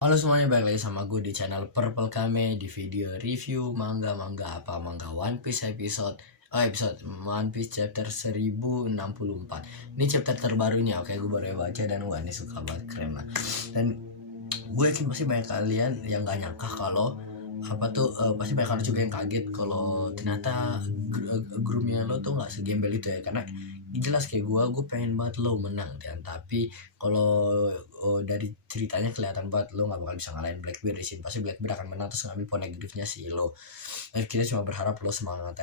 Halo semuanya, balik lagi sama gue di channel Purple Kame di video review manga One Piece episode One Piece chapter 1064. Ini chapter terbarunya, oke, gue baru baca dan wah ini suka banget, keren lah. Dan gue yakin pasti banyak kalian yang gak nyangka kalau pasti banyak orang juga yang kaget kalau ternyata groomnya lo tuh nggak segembel itu ya, karena jelas kayak gue pengen banget lo menang kan, tapi kalau dari ceritanya kelihatan banget lo nggak bakal bisa ngalahin Blackbeard di sini. Pasti Blackbeard akan menang terus ngambil poneglyphnya si lo. Kita cuma berharap lo semangat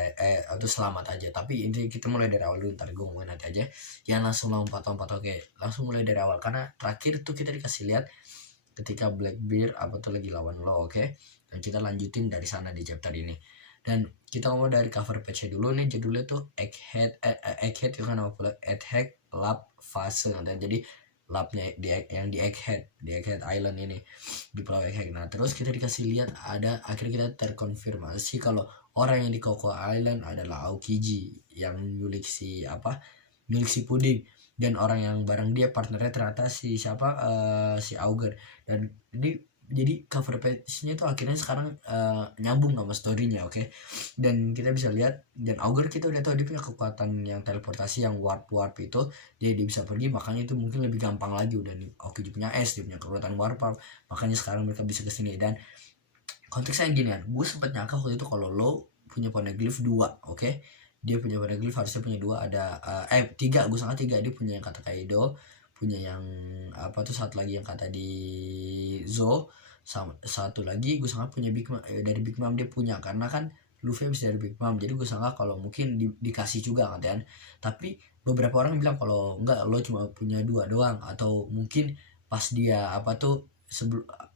atau selamat aja, tapi ini kita mulai dari awal dulu, ntar gue ngomongin nanti aja. Yang langsung lompat-lompat, oke, langsung mulai dari awal karena terakhir tuh kita dikasih lihat ketika Blackbeard lagi lawan lo, oke. Dan kita lanjutin dari sana di chapter ini. Dan kita ngomong dari cover page dulu nih, judulnya tuh Egghead itu kan nama Egghead Lab Fase. Dan jadi labnya yang di Egghead Island ini, di Pulau Egghead. Nah terus kita dikasih lihat akhirnya kita terkonfirmasi kalau orang yang di Coco Island adalah Aokiji yang milik si puding, dan orang yang bareng dia partnernya ternyata si Auger. Dan jadi cover page-nya tuh akhirnya sekarang nyambung sama story-nya, oke. Dan kita bisa lihat, dan Auger kita udah tahu dia punya kekuatan yang teleportasi, yang warp itu, dia bisa pergi, makanya itu mungkin lebih gampang lagi. Udah nih, oke, dia punya es, dia punya kekuatan warp, makanya sekarang mereka bisa kesini. Dan konteksnya gini kan, gue sempet nyangka waktu itu kalau lo punya poneglyph 2, oke. Dia punya poneglyph harusnya punya 2, ada 3, gue sangka 3. Dia punya yang kata Kaido, punya yang satu lagi yang kata di Zo, sama satu lagi gue sangka punya Big Mom, dari Big Mom dia punya, karena kan Luffy habis dari Big Mom, jadi gue sangka kalau mungkin dikasih juga kan. Tapi beberapa orang bilang kalau enggak, lo cuma punya 2 doang, atau mungkin pas dia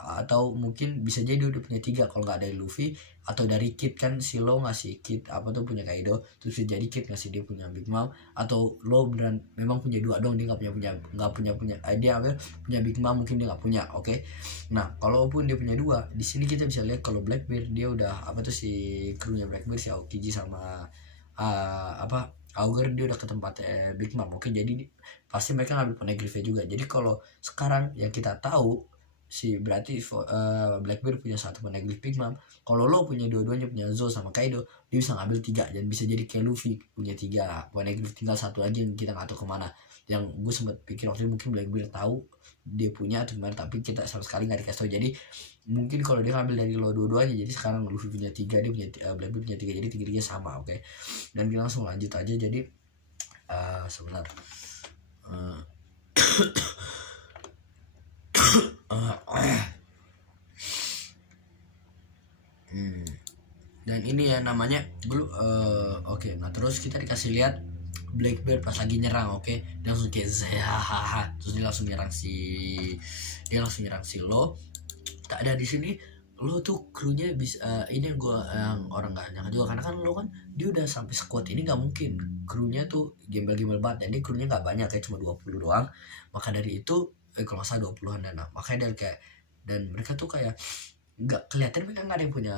atau mungkin bisa jadi udah punya 3 kalau nggak dari Luffy atau dari Kid. Kan si lo ngasih Kid punya Kaido, terus bisa jadi Kid ngasih dia punya Big Mom, atau lo beneran memang punya 2 dong, dia nggak punya dia punya Big Mom, mungkin dia nggak punya, oke. Nah kalaupun dia punya 2, di sini kita bisa lihat kalau Blackbeard dia udah si krunya Blackbeard, si Aokiji sama Auger, dia udah ke tempat Big Mom, oke. Jadi pasti mereka ngambil poneglyphnya juga. Jadi kalau sekarang yang kita tahu berarti Blackbeard punya satu poneglyph Big Mom. Kalau lo punya dua-duanya, punya Zo sama Kaido, dia bisa ngambil 3, dan bisa jadi kayak Luffy punya 3 poneglyph, tinggal satu aja yang kita nggak tahu kemana. Yang gue sempat pikir waktu itu mungkin Blackbeard tahu dia punya atau gimana, tapi kita sama sekali nggak dikasih tahu. Jadi mungkin kalau dia ngambil dari lo dua-duanya, jadi sekarang Luffy punya 3, dia punya Blackbeard punya 3, jadi 3 sama, oke. Dan kita langsung lanjut aja. Jadi sebentar. Dan ini ya namanya dulu, oke. Nah terus kita dikasih lihat Blackbeard pas lagi nyerang, oke. Dia langsung kayak hahaha, terus dia langsung nyerang si lo. Tak ada di sini lo tuh krunya bisa ini yang orang nggak nyangka juga, karena kan lo kan dia udah sampai squad ini, nggak mungkin krunya tuh gembel-gembel banget. Jadi krunya nggak banyak, kayak cuma 20 doang. Maka dari itu kalau nggak salah 20-an, dan makanya dan mereka tuh kayak nggak kelihatan mereka nggak ada yang punya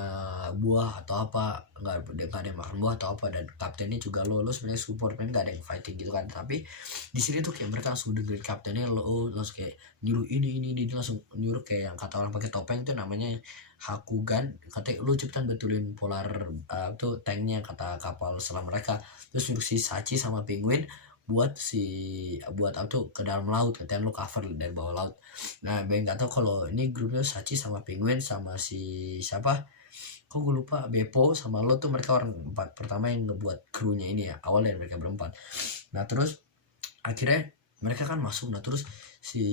buah atau apa, nggak ada yang makan buah atau apa. Dan kaptennya juga lo sebenarnya support, kan nggak ada yang fighting gitu kan. Tapi di sini tuh kayak mereka langsung dengerin kaptennya, lo langsung kayak nyuruh ini dia langsung nyuruh kayak yang kata orang pakai topeng tuh namanya Hakugan, katanya lo cepetan betulin polar tuh tanknya, kata kapal selam mereka. Terus nyuruh si Sachi sama Penguin buat ke dalam laut, katanya lo cover dari bawah laut. Nah Ben nggak tahu kalau ini grupnya Sachi sama Penguin sama si siapa, kok gue lupa, Beppo sama lo tuh, mereka orang 4 pertama yang ngebuat krunya ini ya, awal dari mereka berempat. Nah terus akhirnya mereka kan masuk. Nah terus si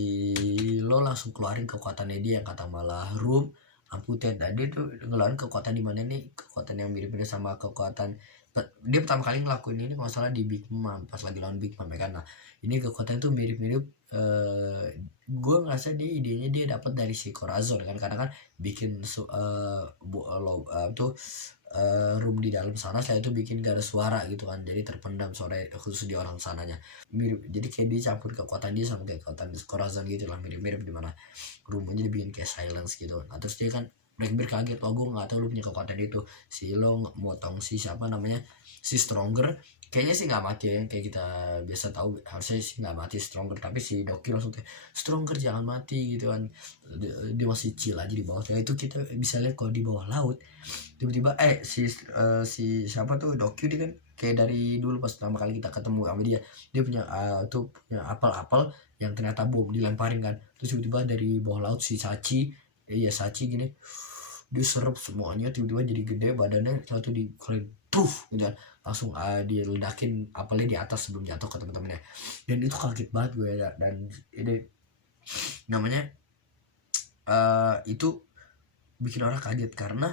lo langsung keluarin kekuatannya dia yang kata malah room amputen. Dan dia tuh ngeluarin kekuatan di mana nih, kekuatan yang mirip-mirip sama kekuatan dia pertama kali ngelakuin ini kalau salah di Big Mom, pas lagi lawan Big Mom ya kan. Nah ini kekuatan tuh mirip-mirip, gue ngerasa idenya dia dapat dari si Corazon kan, karena kan bikin room di dalam sana, setelah itu bikin gak ada suara gitu kan, jadi terpendam suara khusus di orang sananya. Mirip, jadi kayak dia campur kekuatan dia sama kayak kekuatan Corazon gitu lah, mirip-mirip, dimana roomnya dibikin kayak silence gitu. Nah terus dia kan Blackbeard kaget, oh gue nggak tahu lu punya kekuatan itu. Si Lo motong si siapa namanya, si Stronger, kayaknya sih nggak mati ya, kayak kita biasa tahu harusnya sih nggak mati Stronger, tapi si Doki langsung kayak Stronger jangan mati gitu kan. Dia masih chill aja di bawah. Itu kita bisa lihat kalau di bawah laut tiba-tiba si siapa tuh Doki, dia kan kayak dari dulu pas pertama kali kita ketemu sama dia punya punya apel-apel yang ternyata bom dilemparin kan. Terus tiba-tiba dari bawah laut si Sachi gini, dia serap semuanya, tiba-tiba jadi gede badannya, satu di puff gitu kan. Langsung dia ledakin apelnya di atas sebelum jatuh ke teman-temannya. Dan itu kaget banget gue ya. Dan ini namanya itu bikin orang kaget karena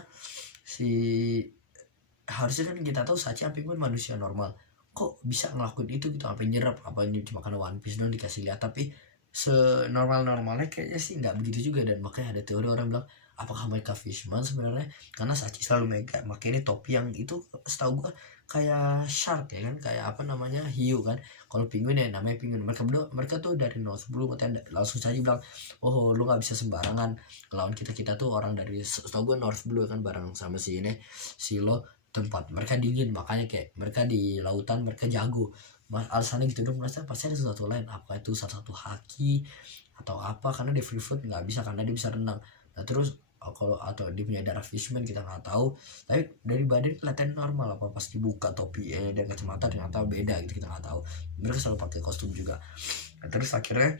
harusnya kan kita tahu Sachi Amping kan manusia normal, kok bisa ngelakuin itu gitu, sampai nyerap apa ini cuma karena One Piece dong dikasih lihat. Tapi senormal-normalnya kayaknya sih nggak begitu juga. Dan makanya ada teori orang bilang apakah mereka fishman sebenarnya, karena Sachi selalu makanya topi yang itu setahu gua kayak shark ya kan, kayak apa namanya, hiu kan. Kalau penguin ya namanya penguin. Mereka tuh dari 0 katanya, langsung saja bilang oh lu nggak bisa sembarangan lawan kita tuh orang dari, setahu gua North Blue kan, bareng sama si Lo, tempat mereka dingin, makanya kayak mereka di lautan mereka jago. Alasannya gitu dong, merasa pasti ada sesuatu lain, apa itu salah satu haki atau apa, karena dia free float nggak bisa karena dia bisa renang. Nah terus kalau atau dia punya darah fishman kita nggak tahu, tapi dari badan kelihatan normal, apa pas dibuka topi dan kacamata ternyata beda gitu, kita nggak tahu. Mereka selalu pakai kostum juga. Nah, terus akhirnya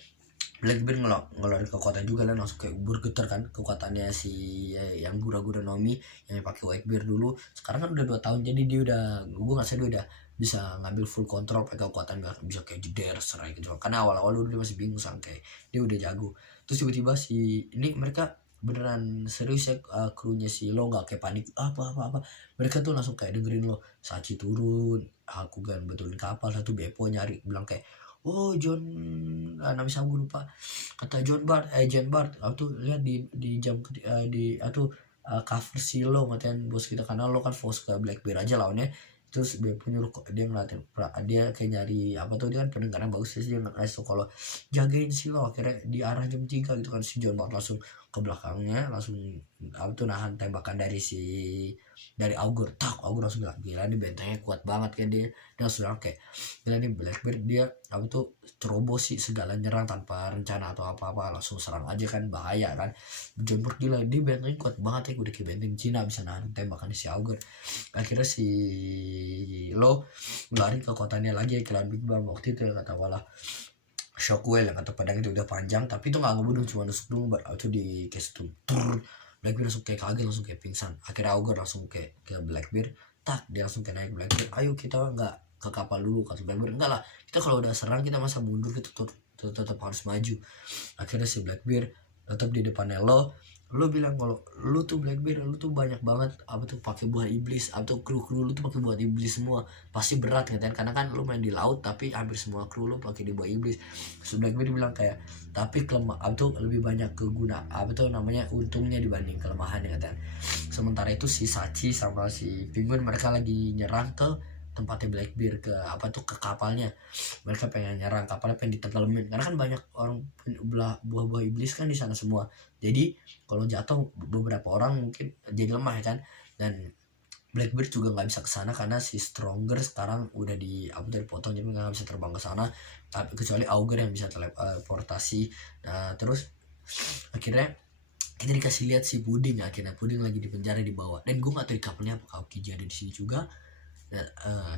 Blackbeard ngeluarin kekuatan juga lah, langsung kayak bergetar kan kekuatannya si yang gura-gura Nomi yang pakai Whitebeard dulu. Sekarang kan udah 2 tahun, jadi dia udah, gue nggak sadar dia udah bisa ngambil full control, pakai kekuatan bisa kayak jeder serai gitu. Karena awal-awal dulu dia masih bingung, sampai dia udah jago. Terus tiba-tiba ini mereka beneran serius ya, krunya si Lo nggak kayak panik apa mereka tuh langsung kayak dengerin Lo. Sachi turun, Hakugan betulin kapal, satu Beppo nyari bilang kayak oh John, nama saya gue lupa, kata John Bart tuh lihat di jam di cover si Lo ngatain bos kita, karena Lo kan fokus ke Blackbeard aja lawannya. Terus dia nyuruh dia ngeliatin, dia kayak nyari apa tuh, dia kan pendengaran bagus sih, dia ngasih kalau jagain si Lo. Akhirnya di arah jam 3 gitu kan, si John Bart langsung ke belakangnya, langsung nahan tembakan dari Augur. Augur langsung bilang gila nih bentengnya kuat banget kan dia. Dan langsung kayak gila nih Blackbeard, dia terobos sih segala, nyerang tanpa rencana atau apa-apa, langsung serang aja kan, bahaya kan. John Bart gila, dia bentengnya kuat banget ya, udah kayak benteng Cina, bisa nahan tembakan si Augur. Akhirnya si Lo ngeluarin kekuatannya lagi ke Big Bang waktu itu ya, kata wala Shockwave yang kata pedang itu udah panjang, tapi itu nggak ngebunuh, cuma nusuk dulu itu di case itu Blackbeard langsung kayak kaget, langsung kayak pingsan. Akhirnya Augur langsung kayak ke Blackbeard, dia langsung kayak naik Blackbeard, ayo kita nggak ke kapal dulu, kata Blackbeard. Enggak lah, kita kalau udah serang kita masa mundur, kita tetap harus maju. Akhirnya si Blackbeard tetap di depannya Lo bilang kalau lu tuh Blackbeard, lu tuh banyak banget pakai buah iblis, atau kru lu tuh pakai buah iblis semua, pasti berat kan, karena kan lu main di laut tapi hampir semua kru lu pakai di buah iblis. So Blackbeard bilang kayak tapi lebih banyak untungnya dibanding kelemahannya kan. Sementara itu si Sachi sama si Penguin mereka lagi nyerang ke tempatnya Blackbeard, ke kapalnya. Mereka pengen nyerang kapalnya, pengen ditenggelamkan karena kan banyak orang buah-buah iblis kan di sana semua. Jadi kalau jatuh beberapa orang mungkin jadi lemah ya kan. Dan Blackbeard juga nggak bisa kesana karena si Stronger sekarang udah dipotong, jadi nggak bisa terbang ke sana. Tapi kecuali Augur yang bisa teleportasi. Nah terus akhirnya kita dikasih lihat si Puding lagi di penjara di bawah. Dan gue nggak tahu di kapalnya apakah Aokiji ada di sini juga. Dan,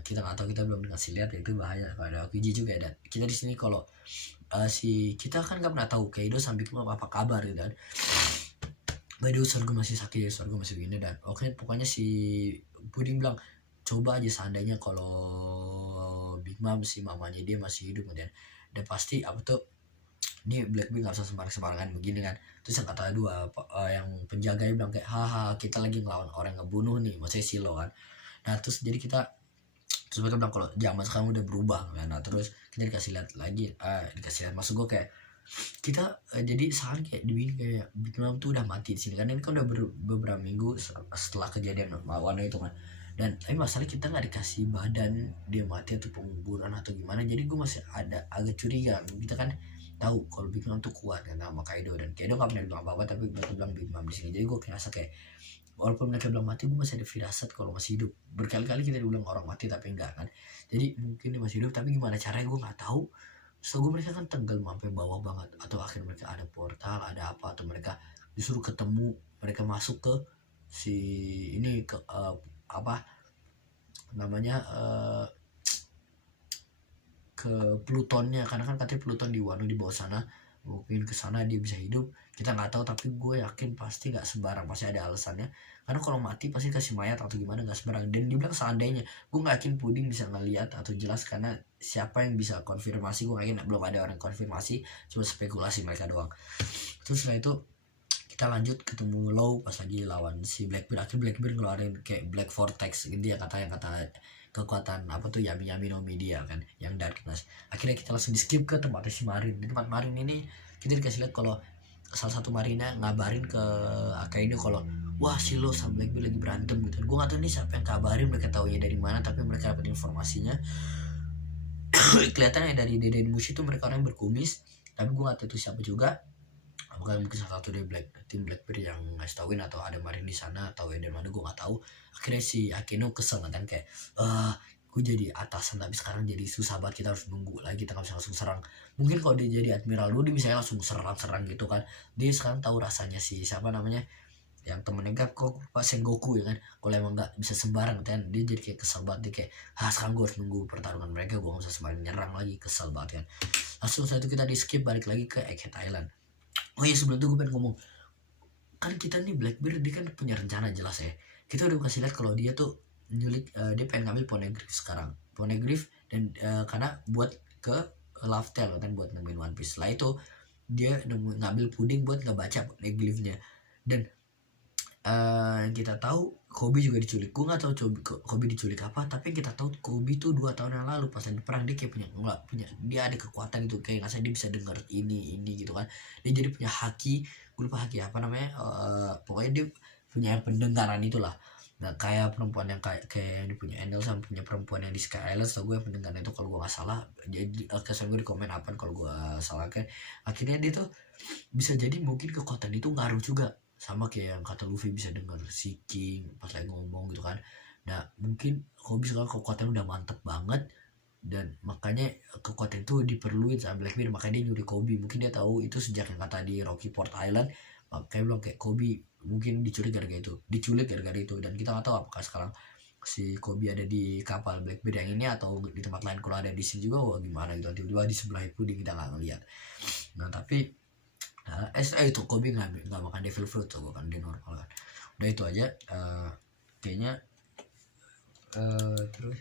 kita nggak tahu, kita belum dikasih lihat, itu bahaya kalau ada Aokiji juga. Dan kita di sini kalau kita kan nggak pernah tahu Kaido sampai apa kabar gitu kan. By the way, Sorgo masih sakit ya, Sorgo masih begini. Dan pokoknya si Puding bilang coba aja seandainya kalau Big Mom si mamanya dia masih hidup, dan pasti ini Blackbeard nggak usah sembarangan begini kan. Terus yang kata yang penjaganya bilang kayak haha kita lagi ngelawan orang ngebunuh nih, maksudnya si Lo kan. Nah terus jadi mereka bilang kalau zaman sekarang udah berubah kan. Nah terus kita dikasih lihat lagi, maksud gue kayak kita jadi sekarang kayak dibikin kayak Big Mom tuh udah mati di sini kan. Ini kan udah beberapa minggu setelah kejadian Wano itu kan. Dan tapi masalahnya kita nggak dikasih badan dia mati atau pembunuhan atau gimana. Jadi gue masih ada agak curiga kita kan tahu kalau Big Mom tuh kuat kan sama Kaido, dan Kaido gak pernah bilang apa-apa tapi mereka bilang Big Mom di sini. Jadi gue ngerasa kayak walaupun mereka bilang mati, gue masih ada firasat kalau masih hidup. Berkali-kali kita bilang orang mati tapi enggak kan, jadi mungkin dia masih hidup tapi gimana caranya gue nggak tahu. So gue mereka kan tenggelam sampai bawah banget, atau akhirnya mereka ada portal ada apa, atau mereka disuruh ketemu, mereka masuk ke si ini ke apa namanya ke Plutonnya, karena kan katanya Pluton di Wano di bawah sana, mungkin ke sana dia bisa hidup, kita nggak tahu. Tapi gue yakin pasti nggak sembarang, pasti ada alasannya, karena kalau mati pasti kasih mayat atau gimana, nggak sembarang. Dan dibilang seandainya, gue nggak yakin Puding bisa ngeliat atau jelas, karena siapa yang bisa konfirmasi, gue yakin belum ada orang konfirmasi, cuma spekulasi mereka doang. Terus setelah itu kita lanjut ketemu Law pas lagi lawan si Blackbeard. Akhirnya Blackbeard ngeluarin kayak Black Vortex gitu ya, kata kekuatan apa tuh Yami no Media kan, yang Darkness. Akhirnya kita langsung di skip ke tempatnya si Marin. Di tempat Marin ini kita dikasih lihat kalau salah satu Marina ngabarin ke Akainu kalau wah si Law sama Blackbeard lagi berantem gitu. Gue gak tahu nih siapa yang kabarin, mereka taunya dari mana, tapi mereka dapat informasinya kelihatannya dari Deden Mushi itu mereka orang yang berkumis, tapi gue gak tahu itu siapa juga. Apakah mungkin salah satu dari tim Blackbeard yang ngasih tauin, atau ada Marin di sana, atau dari mana gue nggak tahu. Akhirnya si Akeno kesel kan kayak gue jadi atasan tapi sekarang jadi susah banget, kita harus nunggu lagi, kita nggak bisa langsung serang. Mungkin kalau dia jadi admiral dulu dia bisa langsung serang gitu kan. Dia sekarang tahu rasanya si siapa namanya yang temennya kan kok Pak Sengoku ya kan, kalau emang nggak bisa sembarang kan dia jadi kayak kesel banget. Dia kayak sekarang gue harus nunggu pertarungan mereka, gue nggak bisa sembarang nyerang lagi, kesel banget kan. Langsung saat itu kita di skip balik lagi ke Egghead Island. Oh iya, sebelum itu gue pengen ngomong, kan kita nih Blackbeard dia kan punya rencana jelas ya. Kita udah kasih lihat kalau dia tuh nyulik, dia pengen ngambil Poneglyph sekarang, Poneglyph, dan karena buat ke Laugh Tale kan, buat nemuin One Piece. Setelah itu dia ngambil Puding buat ngebaca Poneglyphnya. Dan yang kita tahu Kobe juga diculik. Gue nggak tahu Kobe diculik apa, tapi kita tahu Kobe tuh 2 tahun yang lalu pas lagi perang dia kayak punya dia ada kekuatan gitu, kayak nggak dia bisa dengar ini gitu kan. Dia jadi punya haki, gue lupa haki apa namanya, pokoknya dia punya pendengaran itulah. Nah kayak perempuan yang kayak yang punya Enel sama punya perempuan yang di Sky Island, so gue pendengaran itu kalau gue nggak salah. Jadi kesan gue di komen apa kalau gue salah kan. Akhirnya dia tuh bisa jadi mungkin kekuatan itu ngaruh juga, sama kayak yang kata Luffy bisa dengar si King pas lagi ngomong gitu kan. Nah mungkin Kobe sekarang kekuatan udah mantep banget, dan makanya kekuatan itu diperluin sama Blackbeard, makanya dia nyuri Kobe. Mungkin dia tahu itu sejak yang kata di Rocky Port Island, makanya bilang kayak Kobe mungkin diculik gara-gara itu. Dan kita nggak tahu apakah sekarang si Kobe ada di kapal Blackbeard yang ini atau di tempat lain. Kalau ada di sini juga wah gimana gitu, tiba-tiba di sebelah Puding kita nggak ngeliat. Nah tapi itu Kobe nggak makan devil fruit tuh, bukan dia normal kan. Udah itu aja kayaknya. Terus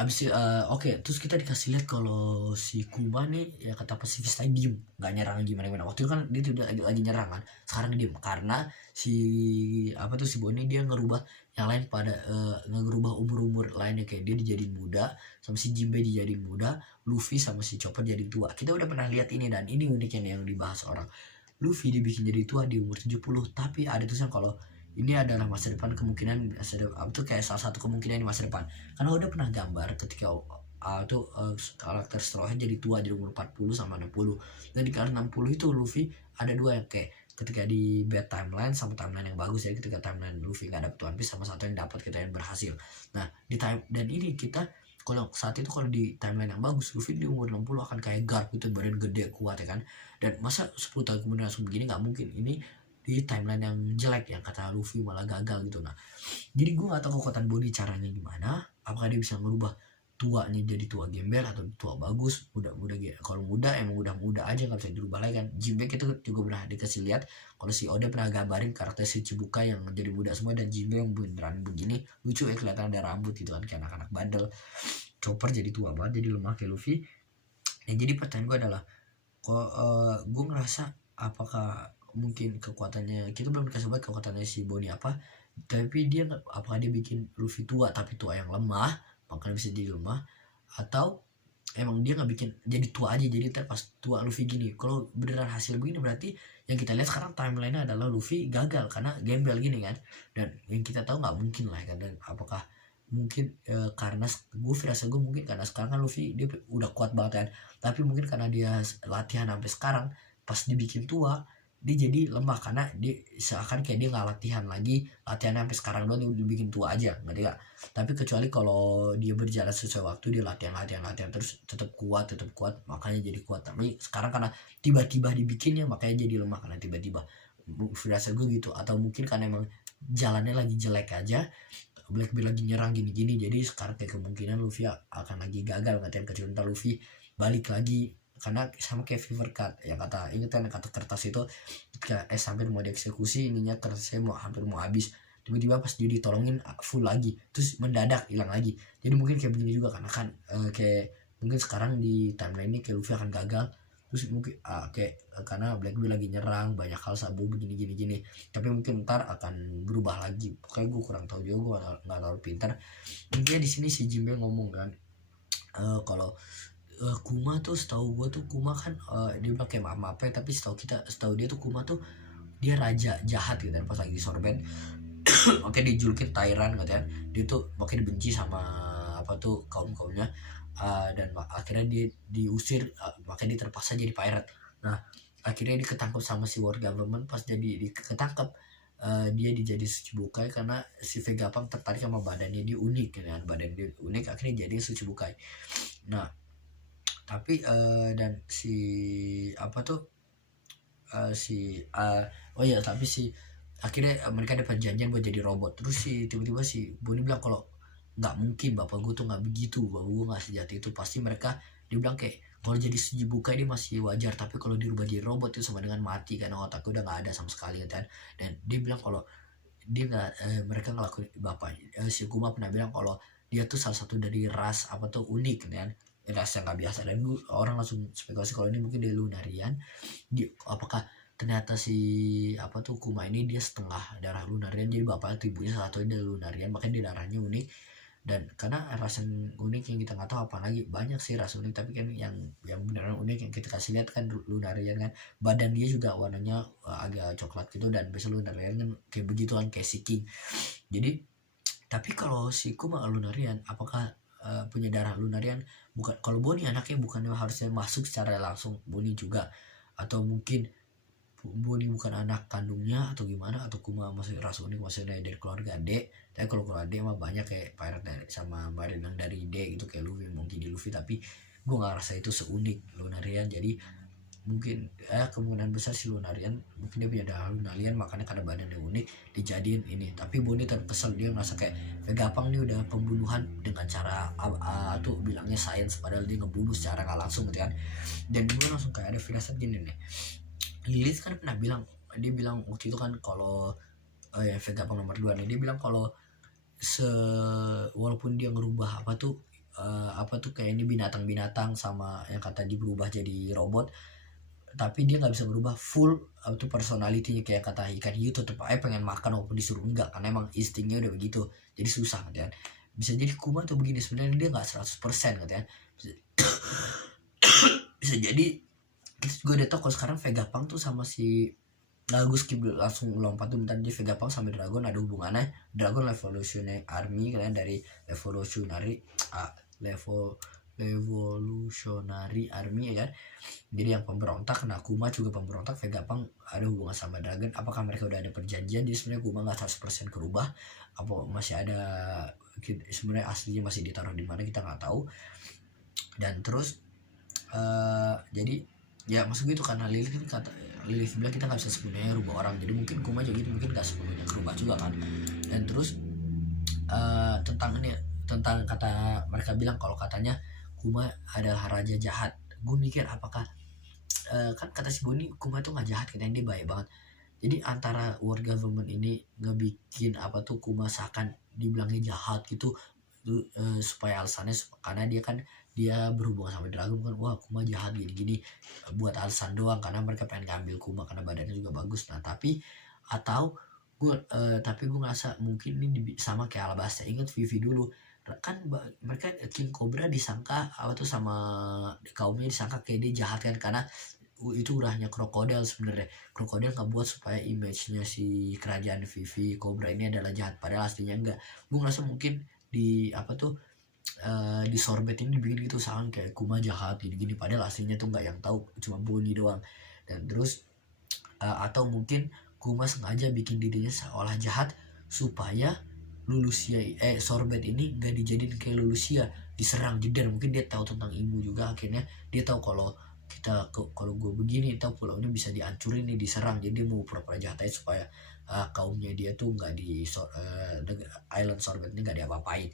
abis oke, terus kita dikasih lihat kalau si Kuma nih ya kata pasifis tadi diem, nggak nyerang gimana waktu itu kan dia tuh lagi nyerang kan, sekarang diem karena si apa tuh si Bonnie dia ngerubah yang lain pada ngerubah umur lainnya, kayak dia dijadiin muda, sama si Jinbei dijadiin muda, Luffy sama si Chopper jadi tua. Kita udah pernah lihat ini, dan ini uniknya yang dibahas orang. Luffy dibikin jadi tua di umur 70, tapi ada tulisan kalau ini adalah masa depan, kemungkinan itu kayak salah satu kemungkinan di masa depan, karena udah pernah gambar ketika karakter Straw Hat jadi tua di umur 40 sama 60. Dan di kelas 60 itu Luffy ada 2 yang kayak ketika di bad timeline sama timeline yang bagus ya, ketika timeline Luffy nggak dapet One Piece sama satu yang dapat kita yang berhasil. Nah di dan ini kita kalau saat itu kalau di timeline yang bagus Luffy di umur 60 akan kayak Garp gitu, badan gede kuat ya kan. Dan masa 10 tahun kemudian langsung begini, nggak mungkin. Ini di timeline yang jelek yang kata Luffy malah gagal gitu. Nah jadi gue gak tahu kekuatan body caranya gimana, apakah dia bisa merubah tuanya jadi tua gembel atau tua bagus, muda gitu. Kalau muda emang udah muda aja, nggak bisa dirubah lagi kan. Jinbei itu juga pernah dikasih lihat kalau si Oda pernah gambarin karakter si Chibukai yang jadi muda semua, dan Jinbei yang beneran begini lucu ya, kelihatan ada rambut gitu kan kayak anak-anak bandel. Chopper jadi tua banget, jadi lemah kayak Luffy. Jadi pertanyaan gue adalah kok gue ngerasa apakah mungkin kekuatannya, kita belum dikasih banget kekuatannya si Bonnie apa, tapi dia apakah dia bikin Luffy tua tapi tua yang lemah, makanya bisa jadi lemah, atau emang dia nggak bikin jadi tua aja, jadi ntar pas tua Luffy gini. Kalau beneran hasil begini berarti yang kita lihat sekarang timeline-nya adalah Luffy gagal karena gembel gini kan, dan yang kita tahu nggak mungkin lah kan. Dan apakah mungkin karena gue rasa gue mungkin karena sekarang kan Luffy dia udah kuat banget kan, tapi mungkin karena dia latihan sampai sekarang, pas dibikin tua dia jadi lemah karena dia seakan kayak dia nggak latihan lagi, latihan sampai sekarang doang dia udah bikin tua aja, ngerti gak? Tapi kecuali kalau dia berjalan sesuai waktu, dia latihan terus tetap kuat makanya jadi kuat. Tapi sekarang karena tiba-tiba dibikinnya makanya jadi lemah karena tiba-tiba, firasat gue gitu. Atau mungkin karena emang jalannya lagi jelek aja, Blackbeard lagi nyerang gini-gini, jadi sekarang kayak kemungkinan Luffy akan lagi gagal ngatain, kecuali ntar Luffy balik lagi. Karena sama kayak Fever Cut yang kata, inget kan kata kertas itu ketika hampir mau dieksekusi, ininya kertasnya hampir mau habis, tiba-tiba pas dia ditolongin full lagi, terus mendadak hilang lagi. Jadi mungkin kayak begini juga karena kan kayak mungkin sekarang di timeline ini kayak Luffy akan gagal, terus mungkin kayak karena Blackbeard lagi nyerang banyak hal sabu begini gini, tapi mungkin ntar akan berubah lagi. Pokoknya gue kurang tahu juga, gue nggak terlalu pintar. Intinya di sini si Jinbe ngomong kan, kalau Kuma tuh setahu gue tuh Kuma kan dia pakai mama apa, tapi setahu dia tuh Kuma tuh dia raja jahat gitu kan, pas lagi disorben oke dijulukin Tyrant gitu kan, dia tuh makanya dibenci sama apa tuh kaumnya, dan akhirnya dia diusir, makanya dia terpaksa jadi pirate. Nah akhirnya diketangkep sama si war government, pas jadi diketangkep dia dijadi Shichibukai karena si Vegapunk tertarik sama badannya, dia unik gitu kan, badan dia unik, akhirnya jadi Shichibukai. Nah tapi dan si apa tuh oh ya, tapi si akhirnya mereka ada perjanjian buat jadi robot. Terus tiba-tiba si Bonnie bilang kalau nggak mungkin, bapak gue tuh nggak begitu, bapak gue nggak sejati itu. Pasti mereka, dia bilang kayak kalau jadi Shichibukai dia masih wajar, tapi kalau dirubah jadi robot itu sama dengan mati karena otaknya udah nggak ada sama sekali kan. Dan dia bilang kalau dia nggak mereka ngelakuin bapak, si Kuma pernah bilang kalau dia tuh salah satu dari ras apa tuh unik kan, ras yang nggak biasa. Dan orang langsung spekulasi kalau ini mungkin dia Lunarian. Apakah ternyata si apa tuh Kuma ini dia setengah darah Lunarian, jadi bapaknya tuh ibunya salah satu dari Lunarian, makanya dia darahnya unik. Dan karena ras yang unik yang kita nggak tahu apa lagi, banyak sih ras unik, tapi kan yang beneran unik yang kita kasih lihat kan Lunarian kan, badan dia juga warnanya agak coklat gitu, dan biasa Lunarian kan kayak begitu kan, kayak si King. Jadi tapi kalau si Kuma Lunarian, apakah punya darah Lunarian? Bukan. Kalau Bonnie anaknya bukannya harusnya masuk secara langsung Bonnie juga, atau mungkin Bonnie bukan anak kandungnya atau gimana, atau Kuma masih ras unik, maksudnya dari keluarga D. Tapi kalau keluarga D mah banyak kayak pirate dari, sama Marin yang dari D gitu, kayak Luffy mungkin di Luffy, tapi gue nggak rasa itu seunik Lunarian. Jadi mungkin kemungkinan besar si Lunarian mungkin dia punya darah Lunarian, makanya karena badannya unik dijadiin ini. Tapi Bonnie terkesan, dia ngerasa kayak Vegapunk ini udah pembunuhan dengan cara tuh bilangnya sains, padahal dia ngebunuh secara nggak langsung gitu kan. Dan gue langsung kayak ada firasat gini nih, Lilith kan pernah bilang, dia bilang waktu itu kan kalau ya Vegapunk nomor 2 nih, dia bilang kalau walaupun dia ngerubah apa tuh kayak ini binatang-binatang sama yang kata dia berubah jadi robot, tapi dia nggak bisa berubah full itu personality-nya. Kayak kata ikan hiu tetep aja pengen makan walaupun disuruh enggak, karena emang instingnya udah begitu, jadi susah gitu kan. Bisa jadi Kuma tuh begini, sebenarnya dia nggak 100% gitu kan, bisa jadi. Gue udah tau kalau sekarang Vegapunk tuh sama si gue skip langsung lompat tuh bentar, di Vegapunk sama Dragon ada hubungannya. Dragon Revolutionary Army kalian dari Revolutionary Revolutionary Army ya kan, jadi yang pemberontak. Nah Kuma juga pemberontak, Vegapunk ada hubungan sama Dragon. Apakah mereka udah ada perjanjian? Jadi sebenarnya Kuma nggak 100% kerubah, apa masih ada sebenarnya aslinya masih ditaruh di mana kita nggak tahu. Dan terus jadi ya maksud gitu, karena Lilith bilang kita nggak bisa sepenuhnya rubah orang, jadi mungkin Kuma juga gitu, mungkin nggak sepenuhnya kerubah juga kan. Dan terus tentang kata mereka bilang kalau katanya Kuma adalah raja jahat. Gue mikir apakah kan kata si Bonnie Kuma tuh nggak jahat, katanya dia baik banget. Jadi antara world government ini ngebikin apa tuh Kuma seakan dibilangnya jahat gitu, supaya alasannya karena dia berhubungan sama Dragon kan, wah Kuma jahat gini-gini, buat alasan doang karena mereka pengen ngambil Kuma karena badannya juga bagus. Nah tapi gue ngerasa mungkin ini sama kayak Alabasta. Ingat Vivi dulu kan mereka King Cobra disangka apa tuh sama kaumnya, disangka kayak dia jahat kan, karena itu urahnya krokodil. Sebenarnya krokodil nggak buat supaya image-nya si kerajaan Vivi Cobra ini adalah jahat, padahal aslinya enggak. Gue ngerasa mungkin di apa tuh di Sorbet ini dibikin gitu sangat kayak Kuma jahat gini-gini, padahal aslinya tuh nggak, yang tahu cuma Bonnie doang. Dan terus atau mungkin Kuma sengaja bikin dirinya seolah jahat supaya Lulusia Sorbet ini gak dijadiin kayak Lulusia, diserang jeder. Mungkin dia tahu tentang ilmu juga, akhirnya dia tahu kalau kalau gue begini tahu pulau ini bisa dihancurin nih, diserang, jadi dia mau pura-pura jahat aja supaya kaumnya dia tuh nggak di island Sorbet ini nggak diapa-apain.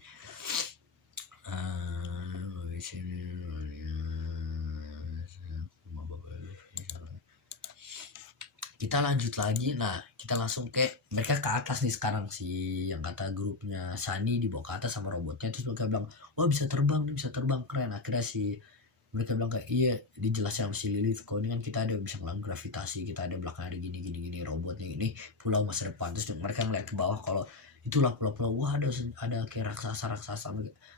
Kita lanjut lagi. Nah, kita langsung ke mereka ke atas nih sekarang, si yang kata grupnya Sunny dibawa ke atas sama robotnya. Terus mereka bilang, wah bisa terbang nih, bisa terbang, keren. Akhirnya mereka bilang kayak, iya dijelasin sama si Lilith, kok ini kan kita ada bisa ngelawan gravitasi, kita ada belakang ada gini robotnya ini pulau masa depan. Terus mereka ngeliat ke bawah kalau itulah pulau-pulau, wah ada kayak raksasa.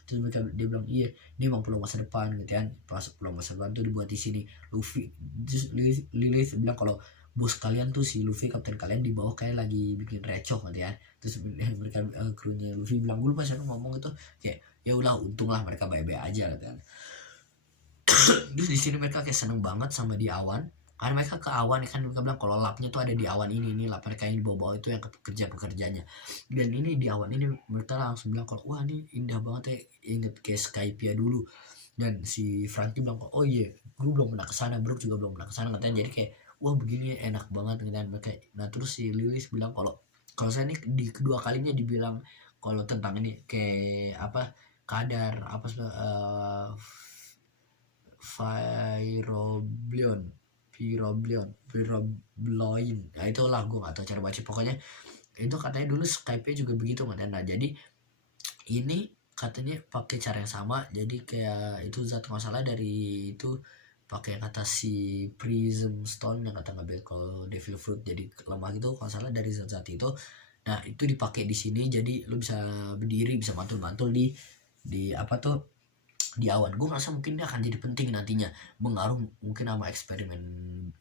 Terus dia bilang, iya ini emang pulau masa depan gitu kan, pulau masa depan tuh dibuat di sini. Luffy, terus Lilith bilang kalau bos kalian tuh si Luffy, kapten kalian di bawah kayak lagi bikin recoh gitu ya. Terus mereka krunya Luffy bilang, gue lupa siapa ngomong itu, kayak ya udah untunglah mereka baik-baik aja gitu kan. Terus di sini mereka kayak seneng banget sama di awan, karena mereka ke awan kan, mereka bilang kalau lapnya tuh ada di awan ini lap mereka yang di bawah itu yang pekerjanya. Dan ini di awan ini mereka langsung bilang kalau wah ini indah banget ya, inget kayak Skypiea dulu. Dan si Franky bilang oh iya gue belum pernah kesana, Brook juga belum pernah kesana katanya, jadi kayak wah begini enak banget gitu mereka. Nah terus si Lewis bilang kalau saya ini di kedua kalinya dibilang kalau tentang ini kayak apa kadar apa Pirobloin, nah itulah gue gak tau cara baca, pokoknya itu katanya dulu Skype juga begitu kan. Nah jadi ini katanya pakai cara yang sama, jadi kayak itu zat nggak salah dari itu pakai kata si Prism Stone yang kata ngambil kalau Devil Fruit jadi lemah gitu kalau salah dari zat-zat itu. Nah itu dipakai di sini, jadi lu bisa berdiri, bisa mantul-mantul di apa tuh di awan. Gue ngerasa mungkin dia akan jadi penting nantinya, mengaruh mungkin sama eksperimen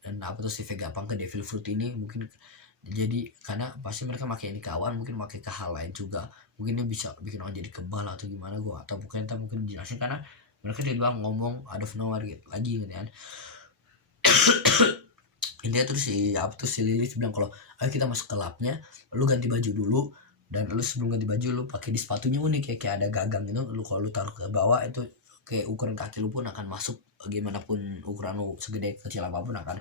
dan apa tuh si Vegapunk ke Devil Fruit ini mungkin. Jadi karena pasti mereka pakai ini ke awan, mungkin pakai ke hal lain juga, mungkin dia bisa bikin orang jadi kebal atau gimana gue atau bukan, entah mungkin jelasin karena mereka dia doang ngomong out of nowhere gitu, lagi gitu kan. Intinya terus si Lilith bilang kalau ayo kita masuk ke labnya, lu ganti baju dulu, dan lu sebelum ganti baju lu pakai di sepatunya unik kayak ada gagang gitu, lu kalau lu taruh ke bawah itu kayak ukuran kaki lu pun akan masuk, gimana pun ukuran lu segede kecil apapun akan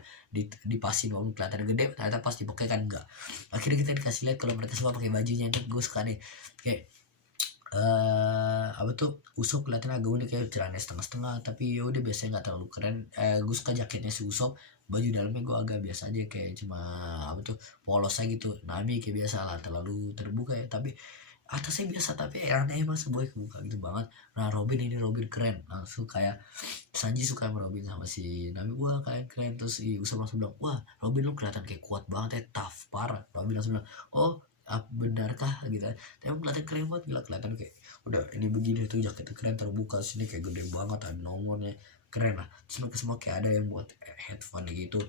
dipasin walaupun kelihatan gede, ternyata pas dipakai kan enggak. Akhirnya kita dikasih lihat kalau mereka semua pakai bajunya, itu gue suka nih kayak apa tuh Usopp kelihatan agak unik kayak celana setengah-setengah, tapi ya udah biasanya nggak terlalu keren. Gue suka jaketnya si Usopp, baju dalamnya gue agak biasa aja kayak cuma apa tuh polos aja gitu. Nami kayak biasa lah, terlalu terbuka ya, tapi atasnya biasa tapi aneh emang sebuah kebuka gitu banget. Nah Robin keren, langsung kayak Sanji suka sama Robin sama si Nami, wah keren. Terus si Usopp langsung bilang wah Robin lu kelihatan kayak kuat banget ya, tough parah. Robin langsung bilang oh benarkah gitu, tapi kelihatan keren banget, gila kelihatan kayak udah ini begini tuh jaketnya keren terbuka, sini kayak gede banget ada nomornya keren lah. Terus mereka semua kayak ada yang buat headphone gitu.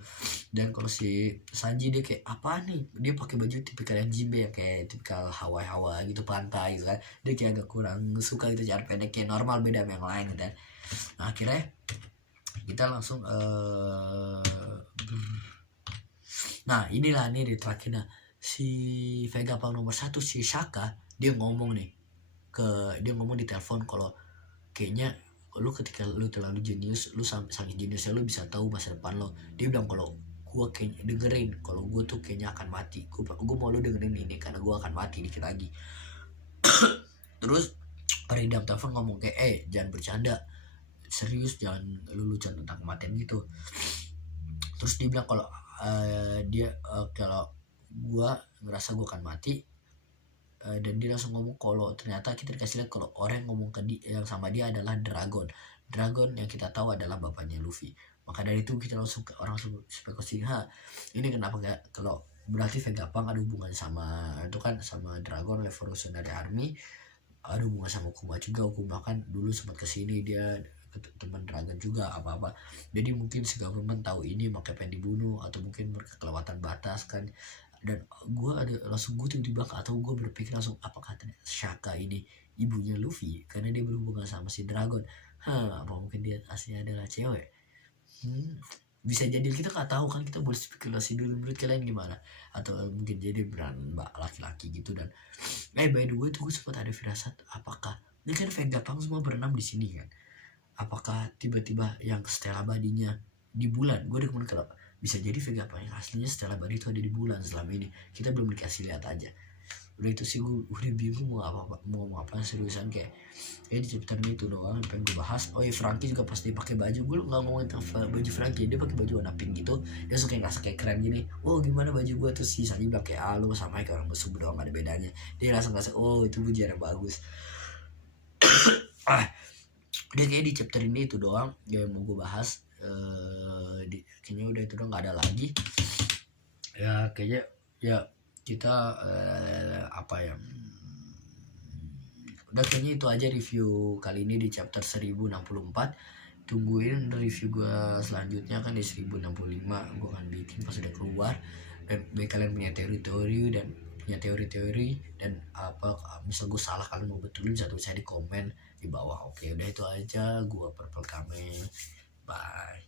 Dan kalau si Sanji dia kayak apa nih, dia pakai baju tipikal yang Jinbe ya, kayak tipikal Hawaii gitu pantai gitu kan, dia kayak agak kurang suka gitu cara pendek kayak normal, beda sama yang lain gitu kan. Nah akhirnya kita langsung nah inilah nih di terakhirnya si Vegapunk nomor 1 si Shaka, dia ngomong di telepon kalau kayaknya lu ketika lu terlalu jenius, lu sangat jeniusnya lu bisa tahu masa depan lo. Dia bilang kalau gua kayaknya dengerin kalau gua tuh kayaknya akan mati, gua mau lu dengerin ini karena gua akan mati dikit lagi. Terus orang di dalam telepon ngomong kayak jangan bercanda, serius, jangan lu lucu tentang kematian gitu. Terus dia bilang kalau kalau gue ngerasa gue akan mati, dan dia langsung ngomong kalau ternyata kita dikasih lihat kalau orang yang ngomong ke dia yang sama dia adalah Dragon yang kita tahu adalah bapaknya Luffy. Maka dari itu kita langsung spekulasi ini kenapa gak, kalau berarti Vegapunk ada hubungan sama itu kan, sama Dragon Revolutionary Army, ada hubungan sama Kuma juga. Kuma kan dulu sempat kesini, dia teman Dragon juga apa-apa. Jadi mungkin si government tahu ini makanya pengen dibunuh, atau mungkin mereka kelewatan batas kan. Dan gue tiba-tiba, atau gue berpikir langsung, apakah ternyata Shaka ini ibunya Luffy karena dia berhubungan sama si Dragon. Apa mungkin dia aslinya adalah cewek? Bisa jadi, kita nggak tahu kan, kita boleh spekulasi dulu. Menurut kalian gimana? Atau mungkin jadi beran mbak laki-laki gitu. Dan by the way tuh gue sempat ada firasat, apakah ini kan Vegapunk semua berenam di sini kan, apakah tiba-tiba yang Stella Badinya di bulan. Gue udah kalau bisa jadi Vegapunk yang aslinya Stella Badi itu ada di bulan selama ini, kita belum dikasih lihat aja. Udah itu sih, gue udah bingung mau apa seriusan. Kayak di chapter itu doang yang pengen gue bahas. Oh iya, Franky juga pas dia pakai baju, gue nggak ngomongin tentang baju Franky, dia pakai baju warna pink gitu, dia suka ngerasa kayak keren gini. Oh gimana baju gue, tuh si Sanji bilang kayak lu sama kayak orang musuh doang, gak ada bedanya. Dia langsung ngerasa oh itu baju yang bagus. Udah kayak di chapter ini itu doang yang mau gue bahas. Kayaknya udah itu doang, nggak ada lagi ya kayaknya. Ya kita udah kayaknya itu aja review kali ini di chapter 1064. Tungguin review gue selanjutnya kan di 1065 gue akan bikin pas udah keluar. Dan bagi kalian punya teori-teori dan apa misal gue salah, kalian mau betulin, bisa tulis saya di komen di bawah. Oke, udah itu aja, gue Purple Kame, bye.